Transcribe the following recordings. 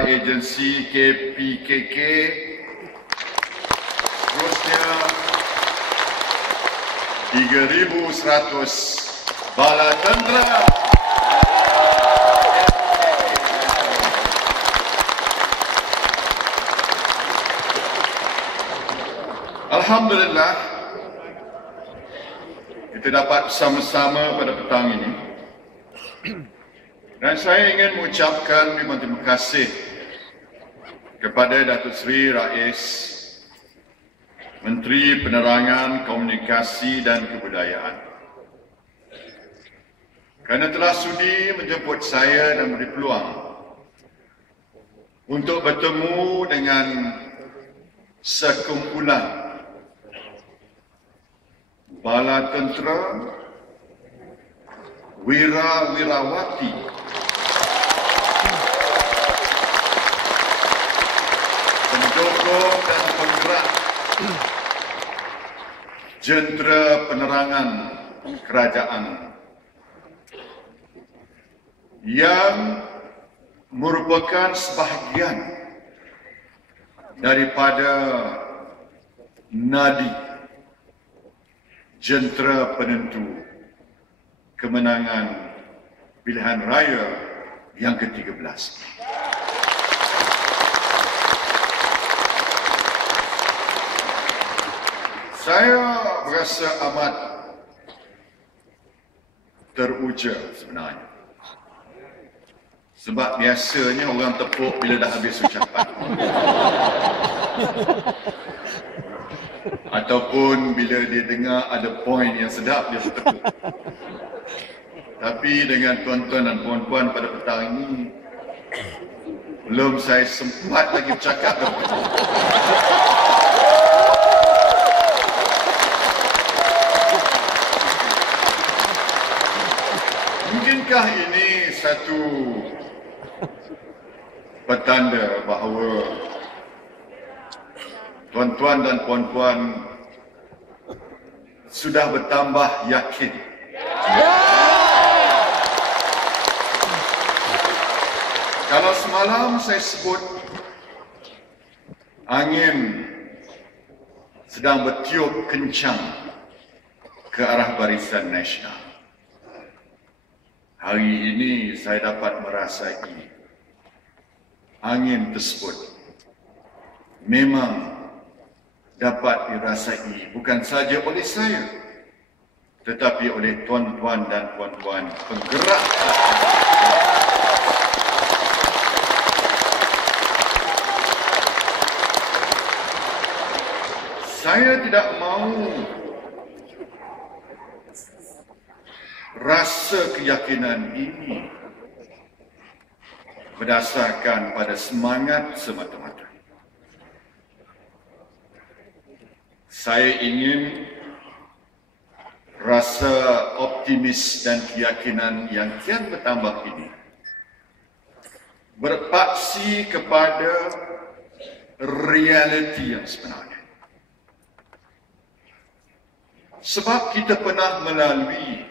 agensi KPKK, seterusnya 3,100 bala tentera. Alhamdulillah, kita dapat bersama-sama pada petang ini. Dan saya ingin mengucapkan terima kasih kepada Datuk Seri Rais, Menteri Penerangan, Komunikasi dan Kebudayaan, kerana telah sudi menjemput saya dan beri peluang untuk bertemu dengan sekumpulan bala tentera, wira-wirawati, pendukung dan penggerak jentera penerangan kerajaan yang merupakan sebahagian daripada nadi jentera penentu kemenangan pilihan raya yang ke-13. Saya berasa amat teruja sebenarnya. Sebab biasanya orang tepuk bila dah habis ucapan. Ataupun bila dia dengar ada poin yang sedap, dia tepuk. Tapi dengan tuan-tuan dan puan-puan pada petang ini, belum saya sempat lagi bercakap. Mungkinkah ini satu petanda bahawa tuan-tuan dan puan-puan sudah bertambah yakin kalau semalam saya sebut angin sedang bertiup kencang ke arah Barisan Nasional. Hari ini saya dapat merasai angin tersebut memang dapat dirasai bukan saja oleh saya, tetapi oleh tuan-tuan dan puan-puan penggerak. Saya tidak mahu rasa keyakinan ini berdasarkan pada semangat semata-mata. Saya ingin rasa optimis dan keyakinan yang kian bertambah ini berpaksi kepada realiti yang sebenarnya. Sebab kita pernah melalui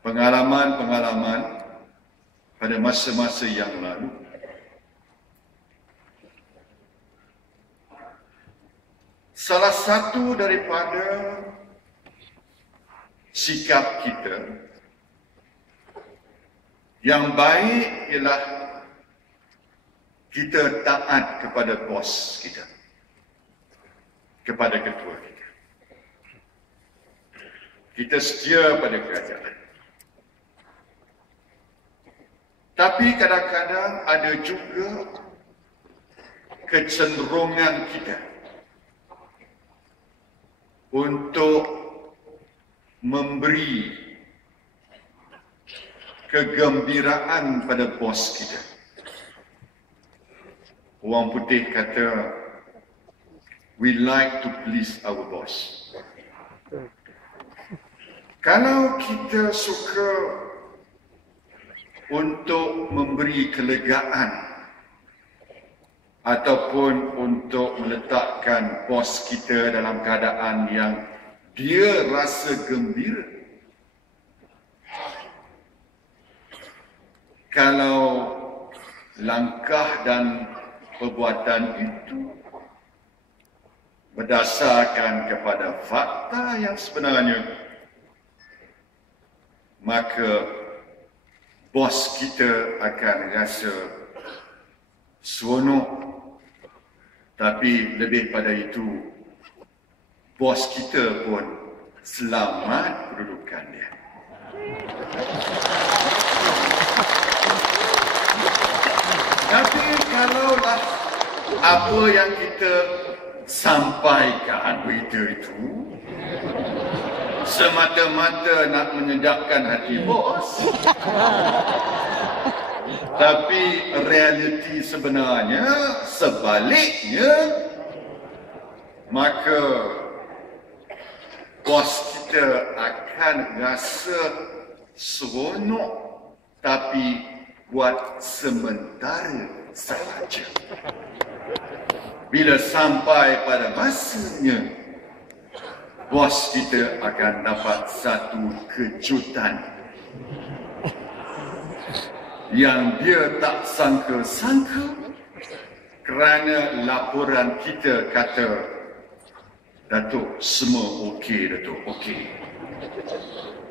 pengalaman-pengalaman pada masa-masa yang lalu. Salah satu daripada sikap kita yang baik ialah kita taat kepada bos kita, kepada ketua kita. Kita setia pada kerajaan. Tapi kadang-kadang ada juga kecenderungan kita untuk memberi kegembiraan pada bos kita. Orang putih kata, we like to please our boss. Kalau kita suka untuk memberi kelegaan ataupun untuk meletakkan bos kita dalam keadaan yang dia rasa gembira, kalau langkah dan perbuatan itu berdasarkan kepada fakta yang sebenarnya, maka bos kita akan rasa seronok. Tapi lebih pada itu, bos kita pun selamat kedudukan dia. Tapi kalaulah apa yang kita sampaikan berita itu semata-mata nak menyedapkan hati bos, tapi realiti sebenarnya sebaliknya, maka bos kita akan rasa seronok, tapi buat sementara sahaja. Bila sampai pada masanya, bos kita akan dapat satu kejutan yang dia tak sangka-sangka, kerana laporan kita kata, Datuk, semua okey, Datuk, okey.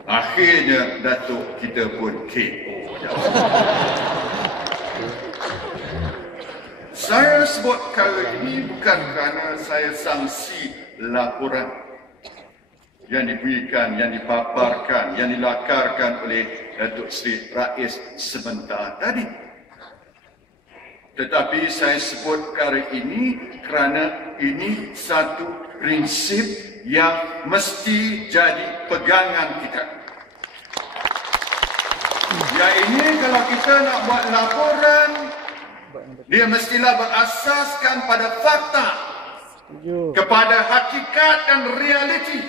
Akhirnya Datuk kita pun KO. Saya sebut perkara ini bukan kerana saya sangsi laporan yang diberikan, yang dipaparkan, yang dilakarkan oleh Datuk Seri Rais sebentar tadi. Tetapi saya sebut perkara ini kerana ini satu prinsip yang mesti jadi pegangan kita. Yang ini kalau kita nak buat laporan, dia mestilah berasaskan pada fakta, kepada hakikat dan realiti.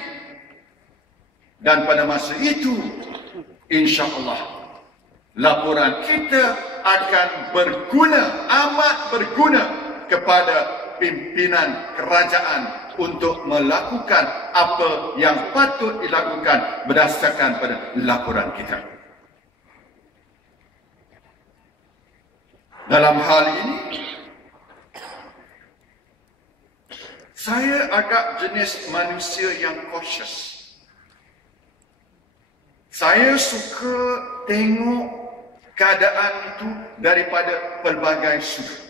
Dan pada masa itu, insya-Allah, laporan kita akan berguna, amat berguna kepada pimpinan kerajaan untuk melakukan apa yang patut dilakukan berdasarkan pada laporan kita. Dalam hal ini, saya agak jenis manusia yang cautious. Saya suka tengok keadaan itu daripada pelbagai sudut.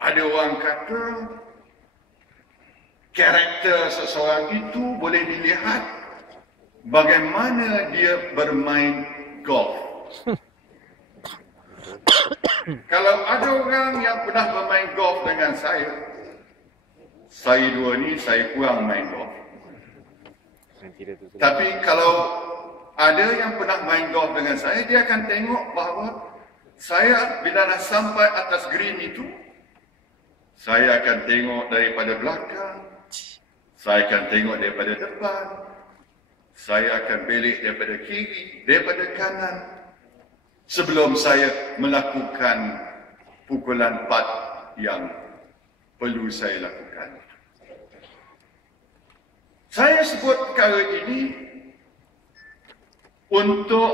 Ada orang kata karakter seseorang itu boleh dilihat bagaimana dia bermain golf. Kalau ada orang yang pernah bermain golf dengan saya dua ni saya kurang main golf. Tapi kalau ada yang pernah main golf dengan saya, dia akan tengok bahawa saya bila dah sampai atas green itu, saya akan tengok daripada belakang, saya akan tengok daripada depan, saya akan belik daripada kiri, daripada kanan, sebelum saya melakukan pukulan putt yang perlu saya lakukan. Saya sebut perkara ini untuk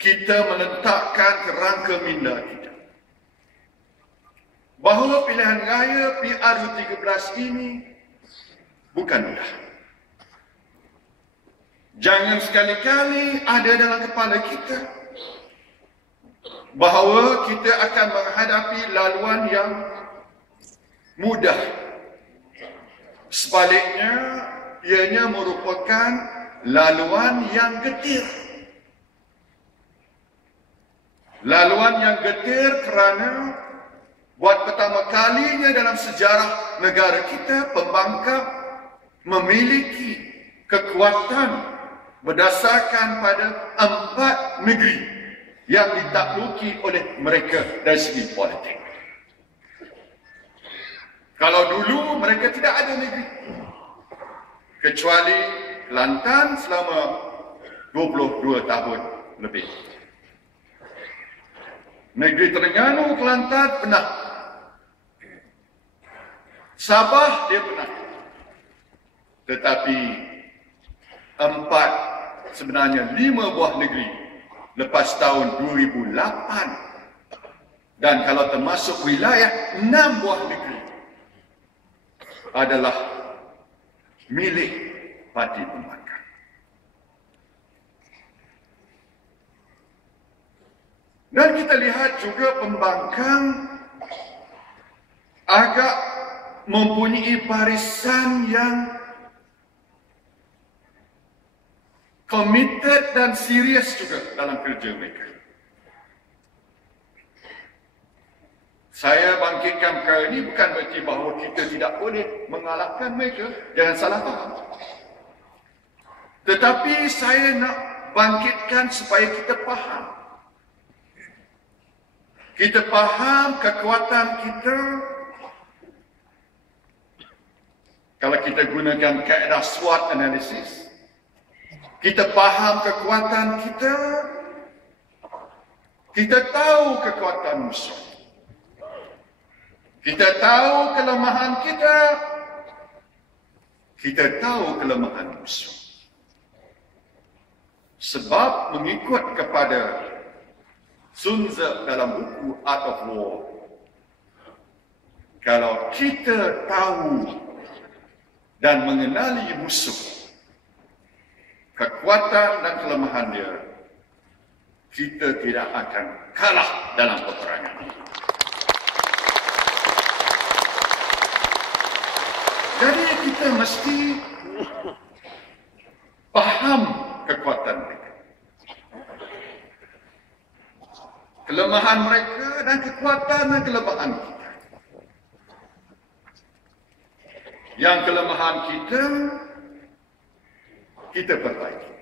kita meletakkan kerangka minda kita bahawa pilihan raya PR13 ini bukan mudah. Jangan sekali-kali ada dalam kepala kita bahawa kita akan menghadapi laluan yang mudah. Sebaliknya, ianya merupakan laluan yang getir. Laluan yang getir kerana buat pertama kalinya dalam sejarah negara kita, pembangkang memiliki kekuatan berdasarkan pada 4 negeri yang ditakluki oleh mereka dari segi politik. Kalau dulu mereka tidak ada negeri, kecuali Kelantan selama 22 tahun lebih. Negeri Terengganu, Kelantan pernah. Sabah dia pernah. Tetapi 4 sebenarnya 5 buah negeri lepas tahun 2008. Dan kalau termasuk wilayah, 6 buah negeri adalah milik parti pembangkang. Dan kita lihat juga pembangkang agak mempunyai barisan yang committed dan serius juga dalam kerja mereka. Saya bangkitkan perkara ini bukan berarti bahawa kita tidak boleh mengalahkan mereka. Jangan salah faham. Tetapi saya nak bangkitkan supaya kita faham. Kita faham kekuatan kita. Kalau kita gunakan kaedah SWOT analysis, kita faham kekuatan kita. Kita tahu kekuatan musuh. Kita tahu kelemahan kita. Kita tahu kelemahan musuh. Sebab mengikut kepada Sun Tzu dalam buku Art of War, kalau kita tahu dan mengenali musuh, kekuatan dan kelemahan dia, kita tidak akan kalah dalam peperangan ini. Jadi kita mesti faham kekuatan mereka, kelemahan mereka dan kekuatan dan kelemahan kita. Yang kelemahan kita, kita perbaiki.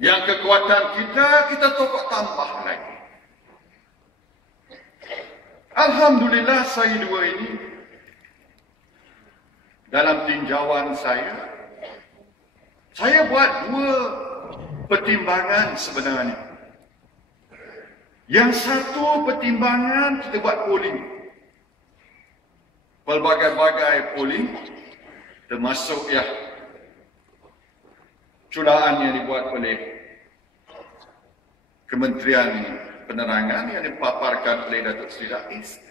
Yang kekuatan kita, kita tambah lagi. Alhamdulillah saya dua ini, dalam tinjauan saya buat 2 pertimbangan sebenarnya. Yang satu pertimbangan kita buat polling. Pelbagai-bagai polling, termasuk curahan yang dibuat oleh Kementerian Penerangan yang dipaparkan oleh Datuk Seri Rais.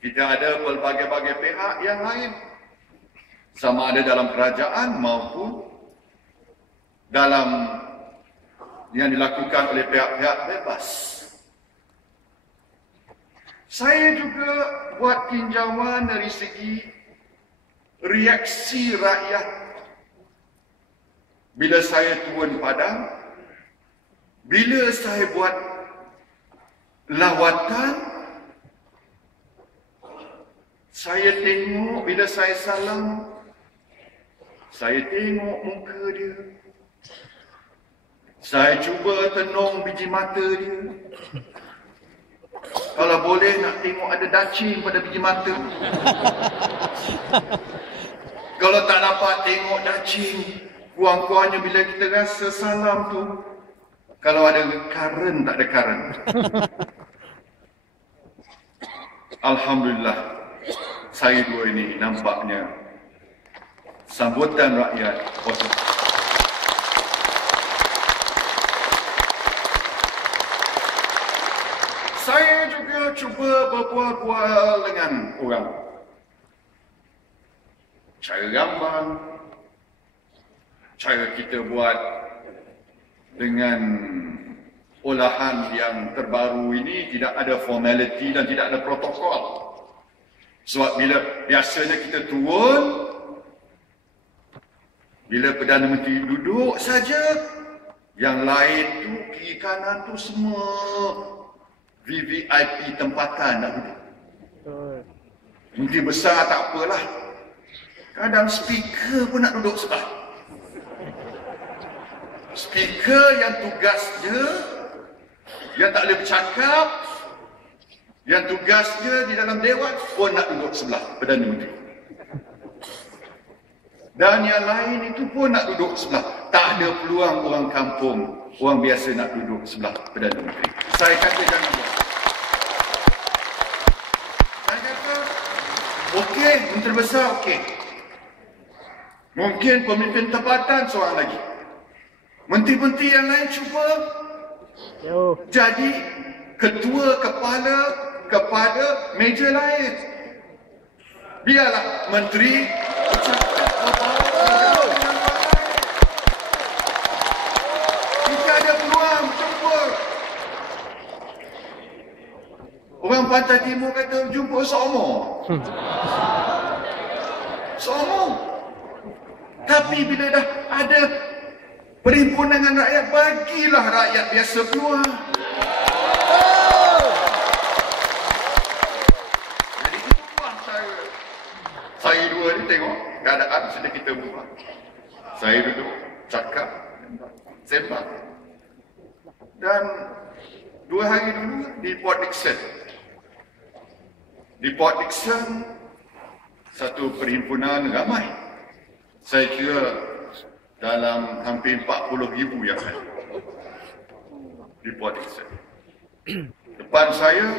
Kita ada pelbagai-bagai pihak yang lain, sama ada dalam kerajaan maupun dalam yang dilakukan oleh pihak-pihak bebas. Saya juga buat tinjauan dari segi reaksi rakyat bila saya turun padang, bila saya buat lawatan. Saya tengok bila saya salam, saya tengok muka dia. Saya cuba tenung biji mata dia. Kalau boleh nak tengok ada dacing pada biji mata. Kalau tak dapat tengok dacing, kurang-kurangnya bila kita rasa salam tu, kalau ada karen, tak ada karen. Alhamdulillah. Saya dua ini nampaknya sambutan rakyat positif. Saya juga cuba berbual-bual dengan orang. Cara gambar, cara kita buat dengan olahan yang terbaru ini tidak ada formality dan tidak ada protokol. Sebab bila biasanya kita turun, bila Perdana Menteri duduk saja, yang lain tu kiri kanan tu semua VVIP tempatan nak duduk. Menteri besar tak apalah. Kadang speaker pun nak duduk sebelah. Speaker yang tugasnya, yang tak boleh bercakap, yang tugasnya di dalam dewan pun nak duduk sebelah Perdana Menteri. Dan yang lain itu pun nak duduk sebelah. Tak ada peluang orang kampung, orang biasa nak duduk sebelah Perdana Menteri. Saya kata jangan buat. Saya kata, okey, Menteri Besar okey. Mungkin pemimpin tempatan seorang lagi. Menteri-menteri yang lain cuba jadi ketua kepala kepada meja lain. Biarlah menteri bercakap apa-apa. Kita ada peluang, cuba. Orang Pantai Timur kata jumpa seumur. Seumur. Tapi bila dah ada perhimpunan rakyat, bagilah rakyat biasa peluang. Jadi itulah saya dua ni tengok keadaan sudah kita buat. Saya duduk cakap, sembang. Dan 2 hari dulu di Port Dickson. Di Port Dickson, satu perhimpunan ramai. Saya kira dalam hampir 40,000 yang ada di Port Dickson. Depan saya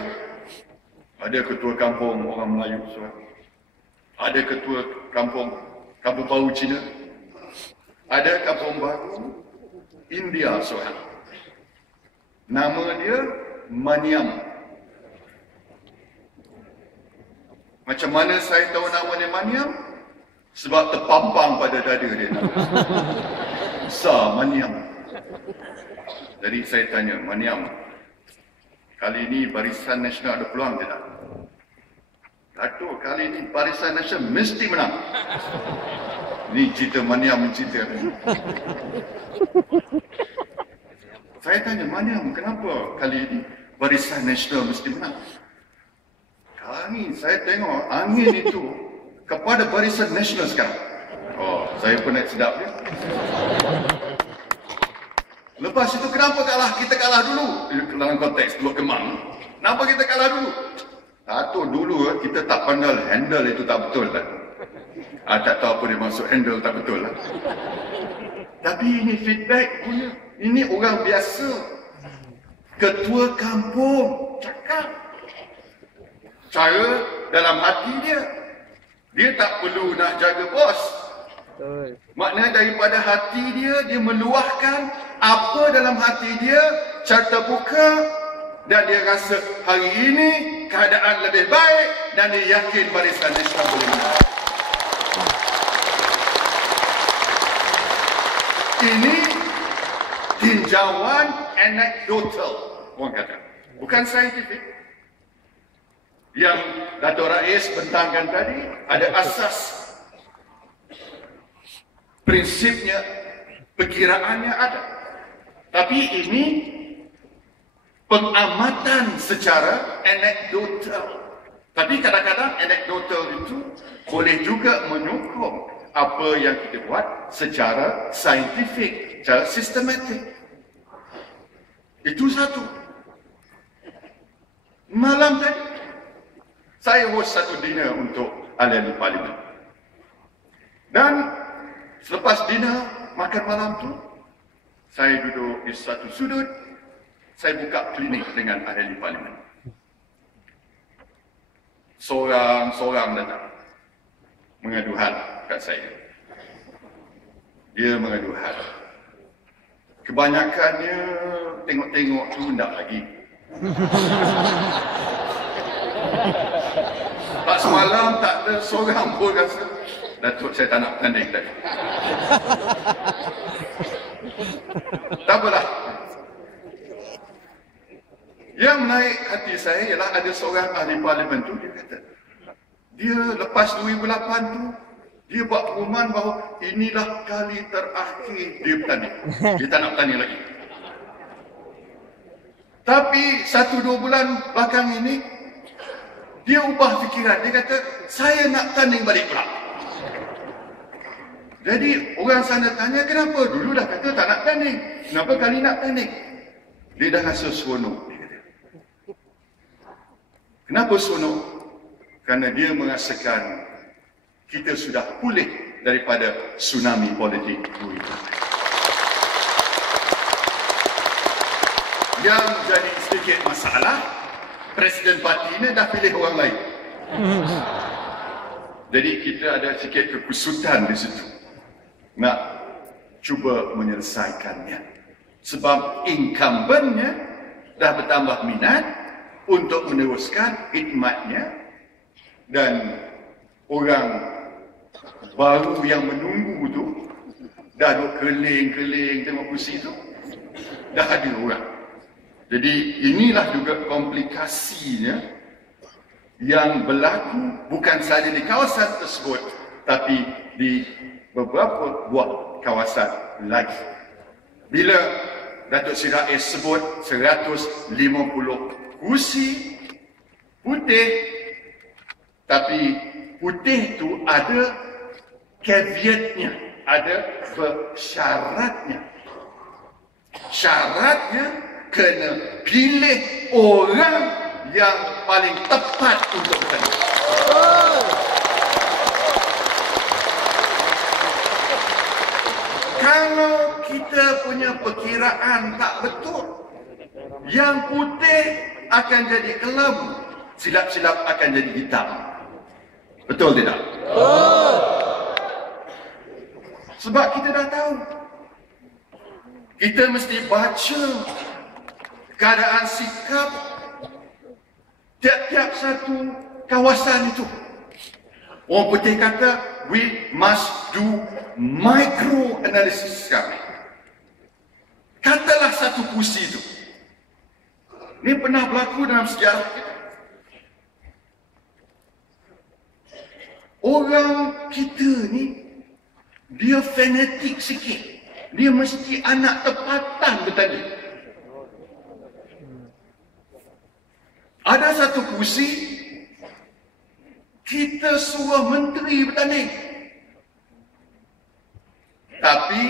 ada ketua kampung orang Melayu seorang. Ada ketua kampung baru Cina. Ada kampung baru India seorang. Nama dia Maniam. Macam mana saya tahu nama dia Maniam? Sebab terpampang pada dada dia nama. Besar Maniam. Jadi saya tanya, Maniam, kali ini Barisan Nasional ada peluang tidak? Datuk, kali ini Barisan Nasional mesti menang. Ini cerita Maniam menceritakan. Saya tanya, Maniam, kenapa kali ini Barisan Nasional mesti menang? Kali saya tengok angin itu kepada Barisan Nasional sekarang. Oh, saya pun nak sedap dia. Lepas itu kenapa kalah? Kita kalah dulu. Dalam konteks Teluk Kemang. Kenapa kita kalah dulu? Satu, dulu kita tak pandang handle itu tak betul lah. Tak tahu apa dia maksud handle tak betul lah. Tapi ini feedback punya. Ini orang biasa. Ketua kampung cakap. Cara dalam hati dia. Dia tak perlu nak jaga bos. Maknanya daripada hati dia, dia meluahkan apa dalam hati dia secara terbuka. Dan dia rasa hari ini keadaan lebih baik. Dan dia yakin Barisan Nasional boleh menang. Ini tinjauan anekdotal, orang kata. Bukan saintifik. Yang Dato' Rais bentangkan tadi ada asas prinsipnya, perkiraannya ada. Tapi ini pengamatan secara anekdotal. Tapi kadang-kadang anekdotal itu boleh juga menyokong apa yang kita buat secara saintifik, secara sistematik. Itu satu. Malam tadi saya host satu dinner untuk ahli parlimen. Dan selepas dinner, makan malam tu, saya duduk di satu sudut, saya buka klinik dengan ahli parlimen. Seorang datang, mengadu hal kat saya. Dia mengadu hal. Kebanyakannya tengok-tengok tu tak lagi. Tak semalam tak ada seorang pun rasa Datuk saya tak nak tanding tadi. Tak apalah. Yang menarik hati saya ialah ada seorang ahli parlimen tu, dia kata dia lepas 2008 tu dia buat pengumuman bahawa inilah kali terakhir dia bertanding. Dia tak nak bertanding lagi. Tapi 1-2 bulan belakang ini dia ubah fikiran. Dia kata, saya nak tanding balik pula. Jadi, orang sana tanya, kenapa? Dulu dah kata tak nak tanding. Kenapa kali nak tanding? Dia dah rasa seronok. Dia kata. Kenapa seronok? Kerana dia merasakan kita sudah pulih daripada tsunami politik dulu. Yang jadi sedikit masalah, Presiden parti ini dah pilih orang lain. Jadi kita ada sikit kekusutan di situ. nak cuba menyelesaikannya. Sebab incumbentnya dah bertambah minat untuk meneruskan khidmatnya, dan orang baru yang menunggu tu dah duk keling-keling tengok kursi tu, dah ada orang. Jadi inilah juga komplikasinya yang berlaku bukan sahaja di kawasan tersebut, tapi di beberapa buah kawasan lagi. Bila Datuk Seri Rais sebut 150 kursi putih, tapi putih tu ada caveatnya, ada bersyaratnya. Syaratnya kena pilih orang yang paling tepat untuk bekerja. Kalau kita punya perkiraan tak betul, yang putih akan jadi kelabu, silap-silap akan jadi hitam. Betul tidak? Betul. Sebab kita dah tahu, kita mesti baca keadaan sikap tiap-tiap satu kawasan itu. Orang putih kata, we must do micro analysis sekarang. Katalah satu kursi itu. Ini pernah berlaku dalam sejarah kita. Orang kita ni, dia fanatik sikit. Dia mesti anak tempatan bertanding. Ada satu kursi, kita suruh menteri bertanding. Tapi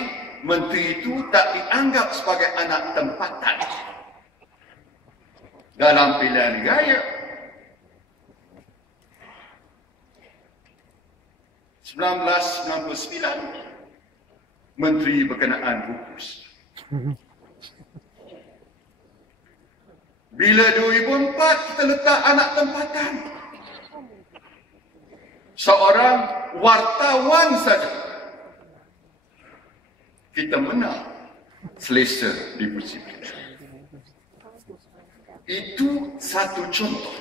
menteri itu tak dianggap sebagai anak tempatan dalam pilihan raya. 1999, menteri berkenaan gugus. Bila 2004, kita letak anak tempatan. Seorang wartawan saja. Kita menang selesa di kursi. Itu satu contoh.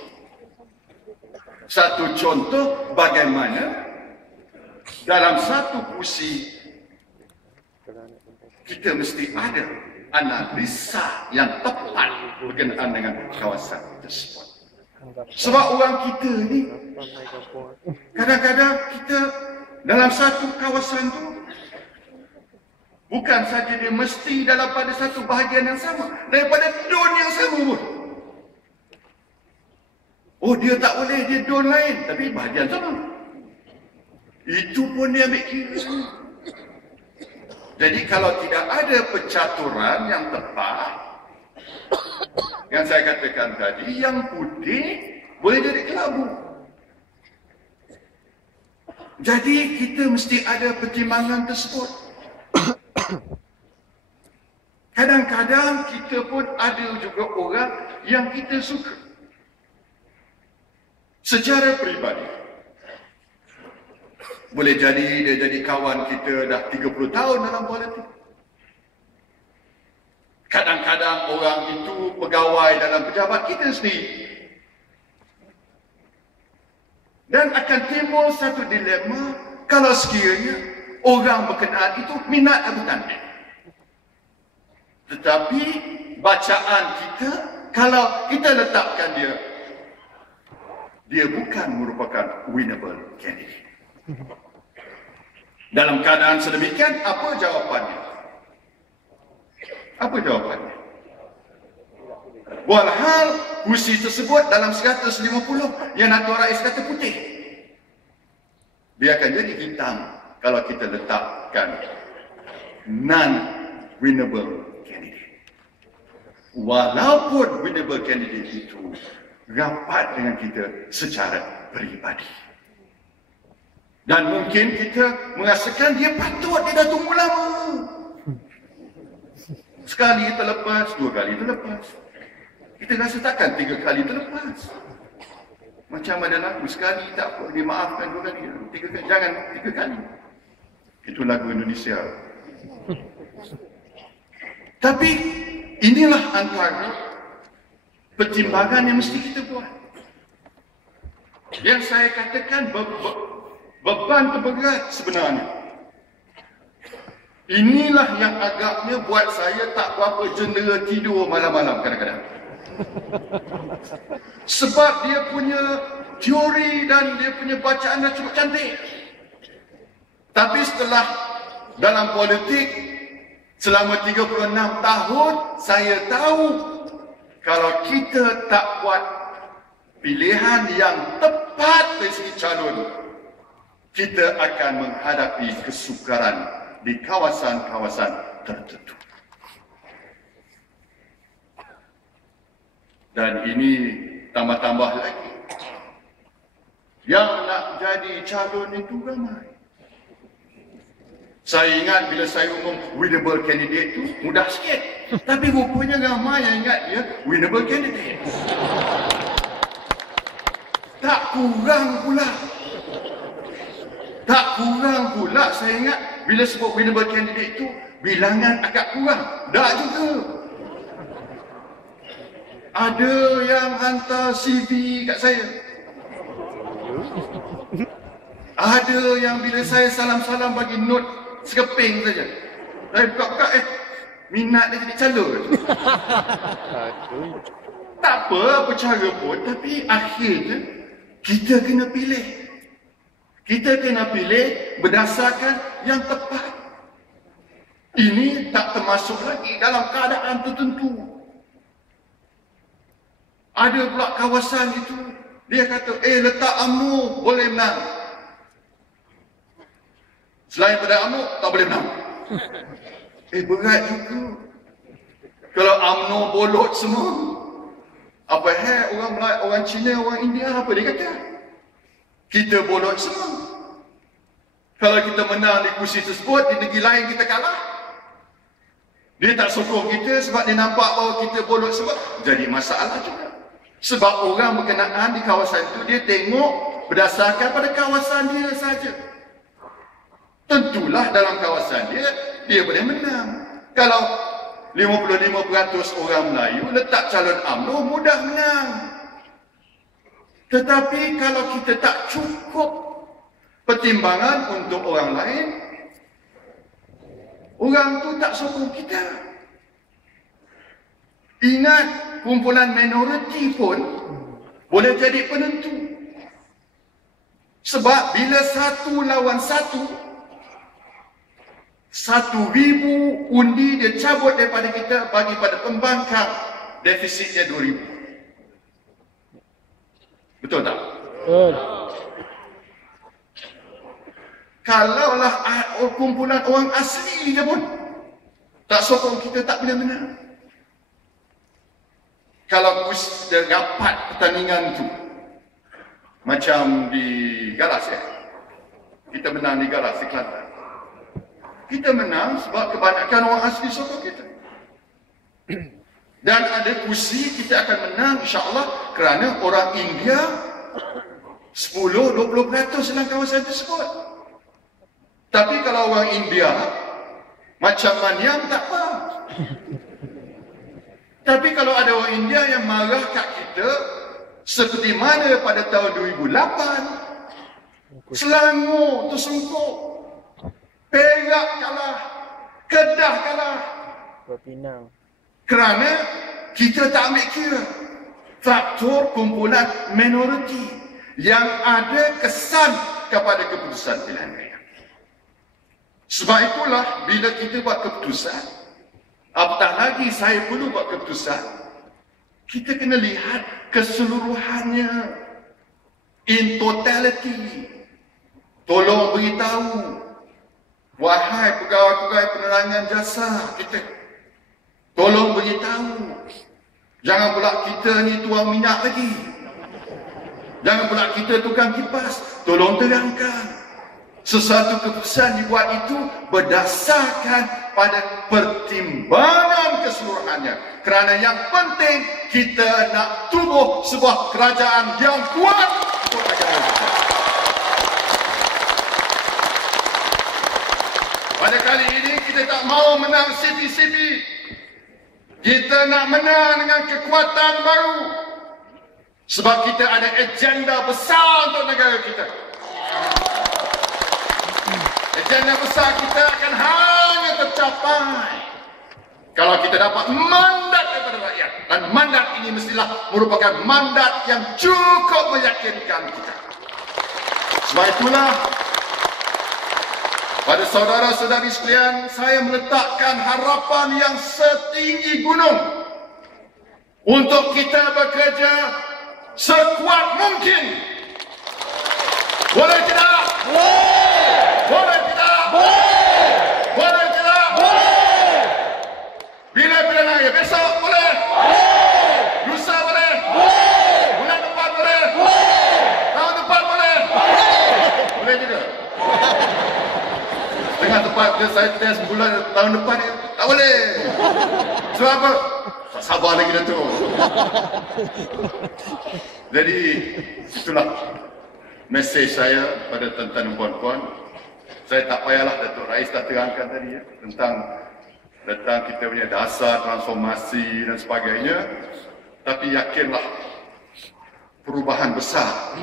Satu contoh bagaimana dalam satu kursi kita mesti ada analisa yang tepat berkenaan dengan kawasan tersebut. Sebab orang kita ni kadang-kadang kita dalam satu kawasan tu bukan saja dia mesti dalam pada satu bahagian yang sama, daripada don yang sama pun. Oh, dia tak boleh, dia don lain, tapi bahagian sama. Itu pun dia ambil kira. Jadi kalau tidak ada pencaturan yang tepat, yang saya katakan tadi, yang putih boleh jadi kelabu. Jadi kita mesti ada pertimbangan tersebut. Kadang-kadang kita pun ada juga orang yang kita suka. Secara peribadi. Boleh jadi dia jadi kawan kita dah 30 tahun dalam politik. Kadang-kadang orang itu pegawai dalam pejabat kita sendiri. Dan akan timbul satu dilema kalau sekiranya orang berkenaan itu minat bertanding. Tetapi bacaan kita, kalau kita letakkan dia bukan merupakan winnable candidate. Dalam keadaan sedemikian, apa jawapannya? Apa jawapannya? Walhal kursi tersebut dalam 150 yang Datuk Rais kata putih, dia akan jadi hitam kalau kita letakkan non-winnable candidate. Walaupun winnable candidate itu rapat dengan kita secara peribadi. Dan mungkin kita merasakan dia patut, dia dah tunggu lama. Sekali terlepas, 2 kali terlepas. Kita rasa takkan 3 kali terlepas. Macam ada lagu, sekali tak apa, dia maafkan 2 kali. 3 kali, jangan 3 kali. Itu lagu Indonesia. Tapi inilah antara pertimbangan yang mesti kita buat. Yang saya katakan beban terberat sebenarnya. Inilah yang agaknya buat saya tak berapa jendela tidur malam-malam kadang-kadang. Sebab dia punya teori dan dia punya bacaan dah cukup cantik. Tapi setelah dalam politik selama 36 tahun, saya tahu kalau kita tak buat pilihan yang tepat dari segi calon, kita akan menghadapi kesukaran di kawasan-kawasan tertentu. Dan ini tambah-tambah lagi. Yang nak jadi calon itu ramai. Saya ingat bila saya umum winnable candidate tu mudah sikit. Tapi rupanya ramai yang ingat dia winnable candidate. Tak kurang pula. Tak kurang pula saya ingat bila sebut winnable candidate tu bilangan agak kurang. Tak juga. Ada yang hantar CV kat saya. Ada yang bila saya salam-salam bagi note sekeping saja. Saya buka-buka, minat dia jadi calon. Tak apa cara pun, tapi akhirnya kita kena pilih. Kita kena pilih berdasarkan yang tepat. Ini tak termasuk lagi dalam keadaan tertentu. Ada pula kawasan itu, dia kata, letak UMNO boleh menang. Selain pada UMNO, tak boleh menang. Berat juga. Kalau UMNO bolot semua, apa orang Cina, orang India, apa dia kata? Kita bolot semua. Kalau kita menang di kursi tersebut, di negeri lain kita kalah. Dia tak sokong kita sebab dia nampak bahawa kita bolot semua. Jadi masalah juga. Sebab orang berkenaan di kawasan itu, dia tengok berdasarkan pada kawasan dia saja. Tentulah dalam kawasan dia, dia boleh menang. Kalau 55% orang Melayu letak calon UMNO, mudah menang. Tetapi kalau kita tak cukup pertimbangan untuk orang lain, orang tu tak sokong kita. Ingat, kumpulan minoriti pun boleh jadi penentu. Sebab bila 1 lawan 1, 1,000 undi dia cabut daripada kita bagi pada pembangkang, defisitnya 2,000. Betul tak? Betul. Kalaulah kumpulan orang asli dia pun tak sokong kita, tak boleh menang. Kalau dia rapat pertandingan tu macam di Galas kita menang di Galas di Kelantan. Kita menang sebab kebanyakan orang asli sokong kita. Dan ada kursi kita akan menang insya-Allah kerana orang India 10-20% dalam kawasan tersebut. Tapi kalau orang India macam Maniam tak apa. Tapi kalau ada orang India yang marah kat kita seperti mana pada tahun 2008, Selangor tersungkur, Perak kalah, Kedah kalah. Pinang. Kerana kita tak ambil kira faktor kumpulan minoriti yang ada kesan kepada keputusan pilihan raya. Sebab itulah bila kita buat keputusan, apatah lagi saya perlu buat keputusan, kita kena lihat keseluruhannya, in totality. Tolong beritahu, wahai pegawai-pegawai penerangan jasa kita, tolong beritahu. Jangan pula kita ni tuang minyak lagi. Jangan pula kita tukang kipas. Tolong terangkan. Sesuatu keputusan dibuat itu berdasarkan pada pertimbangan keseluruhannya. Kerana yang penting kita nak tubuh sebuah kerajaan yang kuat untuk negara kita. Pada kali ini kita tak mau menang CP-CP. Kita nak menang dengan kekuatan baru. Sebab kita ada agenda besar untuk negara kita. Agenda besar kita akan hanya tercapai kalau kita dapat mandat daripada rakyat. Dan mandat ini mestilah merupakan mandat yang cukup meyakinkan kita. Sebab itulah, pada saudara-saudari sekalian, saya meletakkan harapan yang setinggi gunung untuk kita bekerja sekuat mungkin. Boleh tidak? Boleh tidak? Boleh tidak? Bila-bila lagi? Besok boleh? Lusa boleh? Bulan depan boleh? Tahun depan boleh? Boleh juga? Setengah tepat ke saya tes bulan tahun depan ni tak boleh. Sebab apa? Tak sabar lagi Datuk. Jadi itulah mesej saya pada tuan-tuan dan puan-puan. Saya tak payahlah Datuk Rais dah terangkan tadi ya, tentang kita punya dasar transformasi dan sebagainya. Tapi yakinlah perubahan besar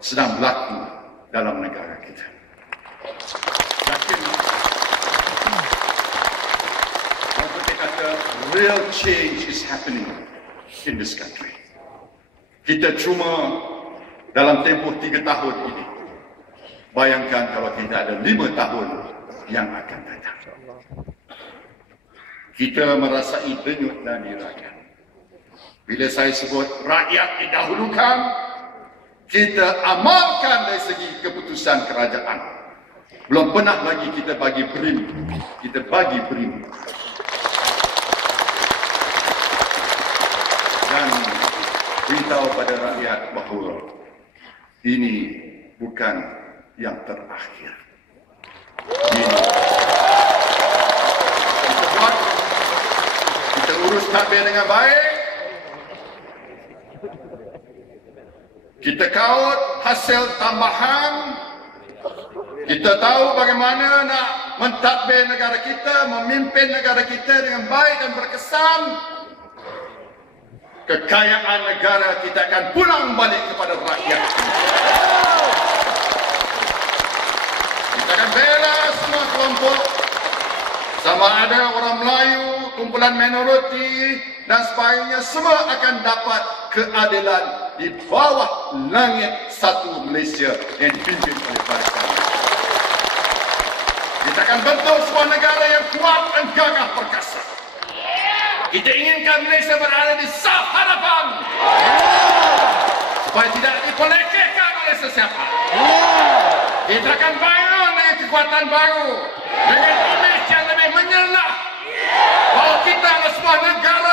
sedang berlaku dalam negara kita. Yakinlah. Kalau kita kata real change is happening in this country. Kita cuma dalam tempoh 3 tahun ini. Bayangkan kalau kita ada 5 tahun yang akan datang. Kita merasai denyut nadi rakyat. Bila saya sebut rakyat didahulukan, kita amalkan dari segi keputusan kerajaan. Belum pernah lagi kita bagi beri. Kita bagi beri. Dan beritahu pada rakyat bahawa ini bukan yang terakhir. Ini. Kita urus takbir dengan baik. Kita kaut hasil tambahan. Kita tahu bagaimana nak mentadbir negara kita, memimpin negara kita dengan baik dan berkesan. Kekayaan negara kita akan pulang balik kepada rakyat. Kita akan bela semua kelompok. Sama ada orang Melayu, kumpulan minoriti dan sebagainya, semua akan dapat keadilan di bawah langit satu Malaysia yang dipimpin oleh barisan. Kita akan bentuk sebuah negara yang kuat dan gagah perkasa. Kita inginkan Malaysia berada di saf hadapan. Supaya tidak dipelekehkan oleh sesiapa. Kita akan bangun dengan kekuatan baru. Dengan imej yang lebih menyelah. Bahawa kita adalah sebuah negara